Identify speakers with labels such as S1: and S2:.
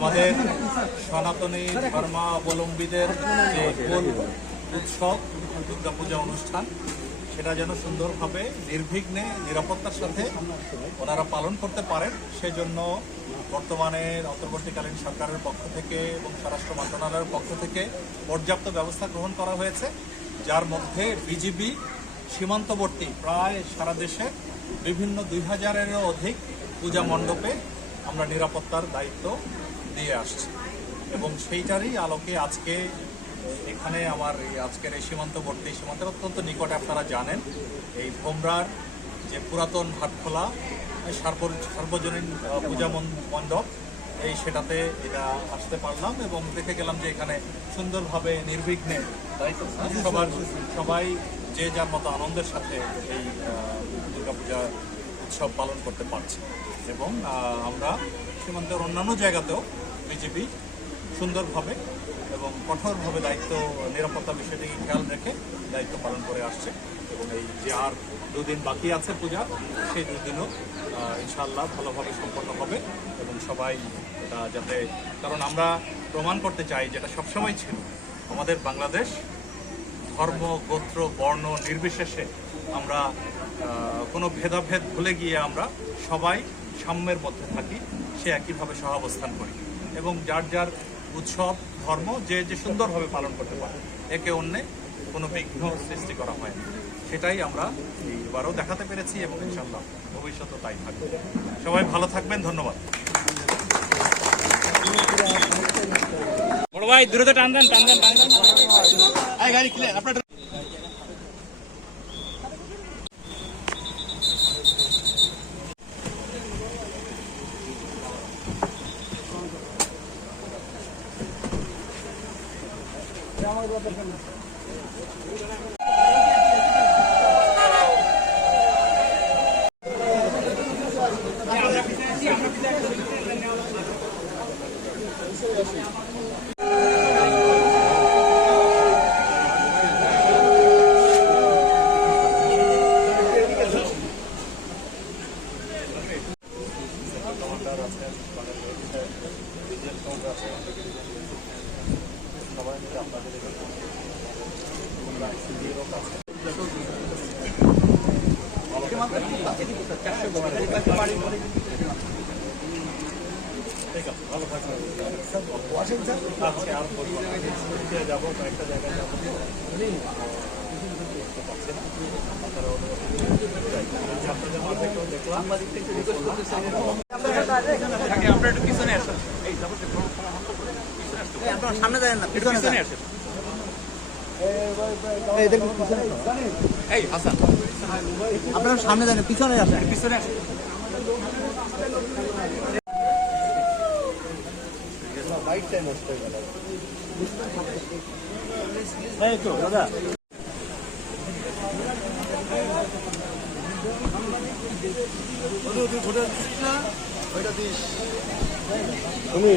S1: আমাদের সনাতনী ধর্মাবলম্বীদের যে মূল উৎসব, দুর্গাপূজা অনুষ্ঠান, সেটা যেন সুন্দরভাবে, নির্বিঘ্নে, নিরাপত্তার সাথে ওনারা পালন করতে পারেন। সেজন্য বর্তমানে অন্তর্বর্তীকালীন সরকারের পক্ষ থেকে এবং স্বরাষ্ট্র মন্ত্রণালয়ের পক্ষ থেকে পর্যাপ্ত ব্যবস্থা গ্রহণ করা হয়েছে, যার মধ্যে বিজিবি সীমান্তবর্তী প্রায় সারা দেশে বিভিন্ন দুই হাজারেরও অধিক পূজা মণ্ডপে আমরা নিরাপত্তার দায়িত্ব দিয়ে আসছি। এবং সেইটারই আলোকে আজকে, এখানে আমার এই আজকের এই সীমান্তবর্তী সীমান্তের অত্যন্ত নিকটে আপনারা জানেন, এই ভোমরার যে পুরাতন সার্ব- সার্বজনীন পূজা মণ্ডপ, এই সেটাতে এটা আসতে পারলাম এবং দেখে গেলাম যে এখানে সুন্দরভাবে নির্বিঘ্নে সবার, সবাই যে যার মতো আনন্দের সাথে এই দুর্গাপূজা উৎসব পালন করতে পারছে। এবং আমরা সীমান্তের অন্যান্য জায়গাতেও বিজেপি সুন্দরভাবে এবং কঠোরভাবে দায়িত্ব, নিরাপত্তা বিষয়টিকে খেয়াল রেখে দায়িত্ব পালন করে আসছে এবং এই যে আর দুদিন বাকি আছে পূজা, সেই দুদিনও ইনশাআল্লাহ ভালোভাবে সম্পন্ন হবে এবং সবাই এটা যাতে, কারণ আমরা প্রমাণ করতে চাই যেটা সবসময় ছিল, আমাদের বাংলাদেশ ধর্ম, গোত্র, বর্ণ নির্বিশেষে আমরা কোনো ভেদাভেদ ভুলে গিয়ে আমরা সবাই সাম্যের মধ্যে থাকি। সে একইভাবে সহাবস্থান করি এবং যার যার উৎসব ধর্ম যে যে সুন্দরভাবে পালন করতে পারে একে অন্যে কোনো বিঘ্ন সৃষ্টি করা হয় না। সেটাই আমরা এবারও দেখাতে পেরেছি এবং ইনশাল্লাহ ভবিষ্যতে তাই থাকবে। সবাই ভালো থাকবেন ধন্যবাদ।
S2: বড় ভাই দূরত্ব টান দেন টান দেন টান দেন।
S1: Gracias. যাব কয়েকটা জায়গায় যাব আপনাদের মাঝেও দেখলাম
S2: আপনারা একটু পিছনে আসেন
S3: আপনার সামনে দেন না পিছনে
S2: আসেন
S3: এই
S2: হাসান।
S3: আপনার সামনে দেন পিছনে আসেন।
S2: পিছনে আসেন।
S1: দাদা।
S3: তুমি